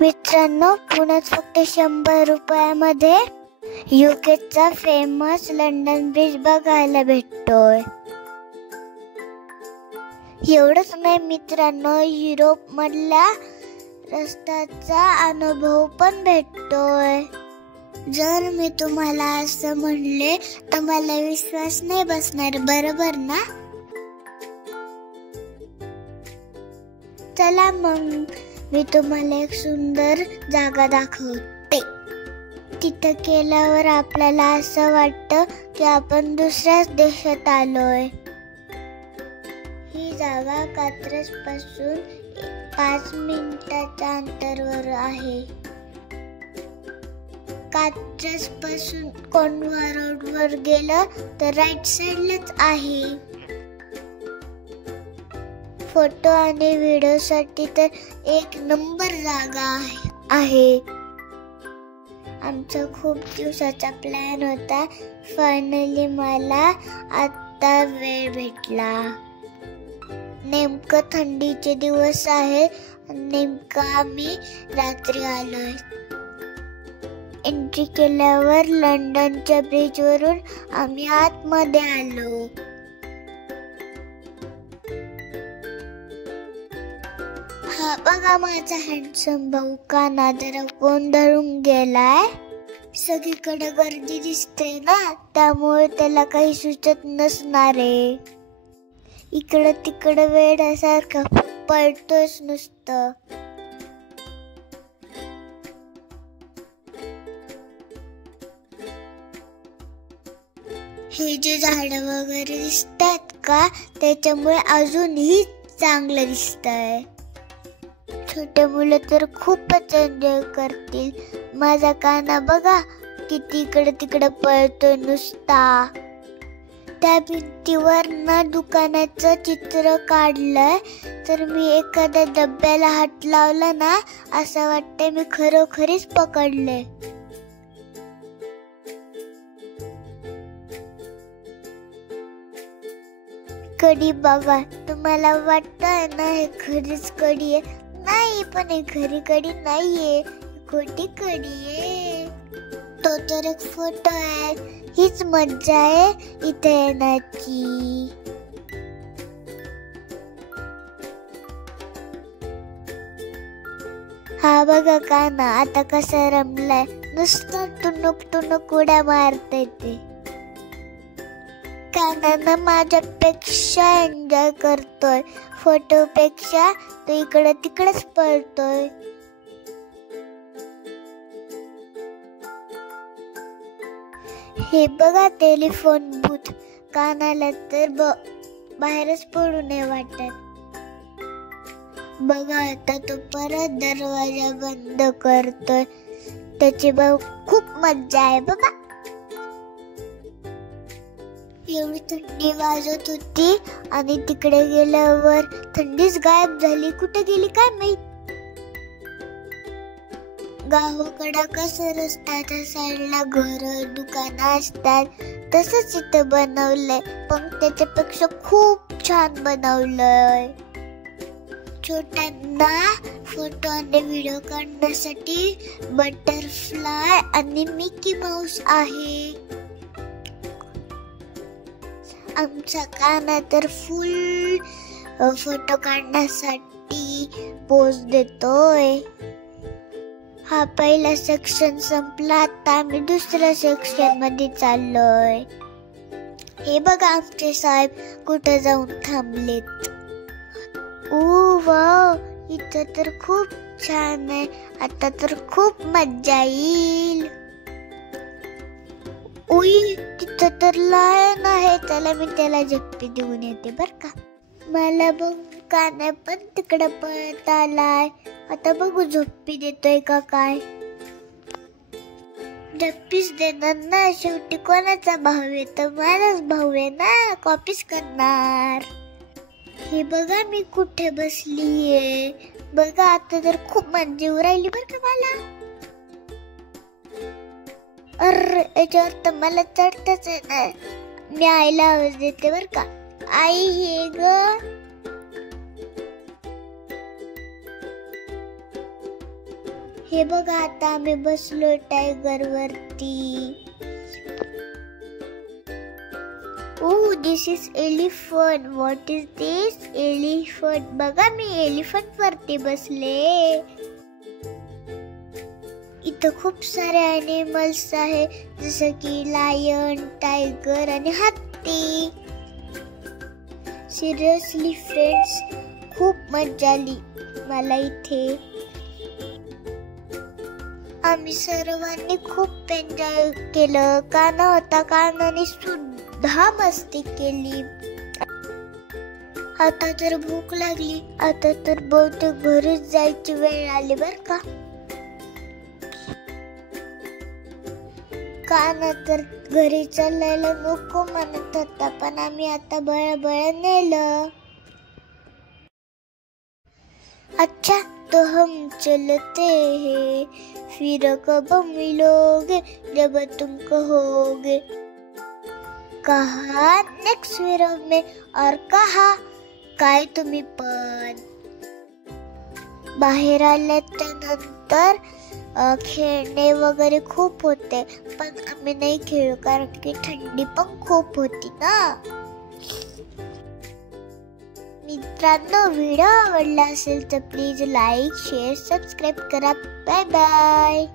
मित्रांनो, पुण्यात फक्त 100 रुपयामध्ये यूकेचा फेमस लंडन ब्रिज बघायला भेटतोय. एवढंच नाही मित्रांनो, युरोप मधल्या रस्त्याचा अनुभव पण भेटतोय. जर मी तुम्हाला असं म्हणले तर मला विश्वास नाही बसणार, बरोबर ना? चला मग मी तुम्हाला एक सुंदर जागा दाखवते. तिथं गेल्यावर आपल्याला असं वाटतं की आपण दुसऱ्याच देशात आलोय. ही जागा कात्रज पासून 5 मिनिटाच्या अंतरावर आहे. कात्रज पासून कोंढवा रोडवर गेलं तर राईट साइडलाच आहे. फोटो आणि व्हिडिओ साठी तर एक नंबर जागा आहे. आमचा खूप दिवसाचा प्लॅन होता. फायनली मला आता वेळ भेटला. नेमकं थंडीचे दिवस आहे. नेमकं आम्ही रात्री आलोय. एंट्री केल्यावर लंडनच्या ब्रिज वरून आम्ही आतमध्ये आलो. हा बघा माझा हँडसम भाऊ कान्हा जरा गोंधळून गेलाय. सगळीकडे गर्दी दिसते ना, त्यामुळे त्याला काही सुचत नसणार आहे. इकडं तिकडं वेड्यासारखं पळतोच नुसतं. हे जे झाडं वगैरे दिसतात का, त्याच्यामुळे अजूनही चांगलं दिसतंय. छोटे मुलं तर खूपच एन्जॉय करतील. माझा कान्हा बघा किती इकडे तिकडे पळतोय नुसता. त्या भिंतीवर ना दुकानाचं चित्र काढलंय, तर मी एखाद्या डब्याला हात लावला ना, असं वाटतंय मी खरोखरीच पकडले. कढी बघा, तुम्हाला वाटतंय ना हे खरीच कढी आहे. नाही, पण हे खरी कढी नाहीये, खोटी कढी आहे. तो तर एक फोटो आहे. हीच मज्जा आहे इथे येण्याची. हा बघा कान्हा आता कसा रमलाय. नुसतं टुनुक टुनुक उड्या मारते ते. कान्हा माझ्यापेक्षा एन्जॉय करतोय. फोटोपेक्षा तो इकडे तिकडेच पळतोय. हे बघा टेलिफोन बूथ. कानाला तर बाहेरच पडू नये वाटत. बघा आता तो परत दरवाजा बंद करतोय. त्याची खूप मज्जा आहे बघा. एवढी थंडी वाजत होती आणि तिकडे गेल्यावर थंडीच गायब झाली. कुठे गेली काय माहित. गावाकडं कसं रस्त्याच्या साईडला घर दुकानं असतात, तसंच इथं बनवलंय, पण त्याच्यापेक्षा खूप छान बनवलंय. छोट्यांना फोटो आणि व्हिडिओ काढण्यासाठी बटरफ्लाय आणि मिकी माऊस आहे. आमचा कान्हा तर फुल फोटो काढण्यासाठी पोज देतोय. हा पहिला सेक्शन संपला. आता आम्ही दुसऱ्या सेक्शन मध्ये चाललोय. हे बघा आमचे साहेब कुठे जाऊन थांबलेत. वाव, इथं तर खूप छान आहे. आता तर खूप मज्जा येईल. तिथं तर लायन आहे. त्याला झप्पी देऊन येते बर का. मला बघ कान्हा पण तिकडे पळत आलाय. आता बघू झोप्पी देतोय का काय. झप्पीच देणार ना, शेवटी कोणाचा भाऊ आहे तर माझाच भाऊ आहे ना, कॉपीच करणार. हे बघा मी कुठे बसलीये. बघा आता तर खूप मज्जा येऊ राहिली बर का मला. अरे याच्यावर तर मला चढताच आहे ना. मी आईला आवाज देते बर का. आई ये ग. हे बघा आता आम्ही बसलोय टायगर वरती. This is elephant. What is this? Elephant. बघा मी एलिफंट वरती बसले. इथं खूप सारे ॲनिमल्स आहे, जसं की लायन, टायगर आणि हत्ती. सिरियसली फ्रेंड्स, खूप मजा आली मला इथे. आम्ही सर्वांनी खूप एन्जॉय केलं. कान्हा होता, कान्हाने सुद्धा मस्ती केली. आता तर भूक लागली. आता तर बहुतेक घरीच जायची वेळ आली बर का. कान्हा तर घरी चालायला नको म्हणत होता, पण आम्ही आता बळबळ नेलं. अच्छा तो हम चलते हैं, फिर कब मिलोगे जब तुम कहोगे. कहा नेक्स्ट व्हिडिओ में. और कहा काय तुम्ही पण. बाहेर आल्याच्या नंतर खेळणे वगैरे खूप होते, पण आम्ही नाही खेळलो कारण की थंडी पण खूप होती ना. मित्रांनो, व्हिडिओ आवडला असेल तर प्लीज लाईक, शेअर, सबस्क्राईब करा. Bye bye.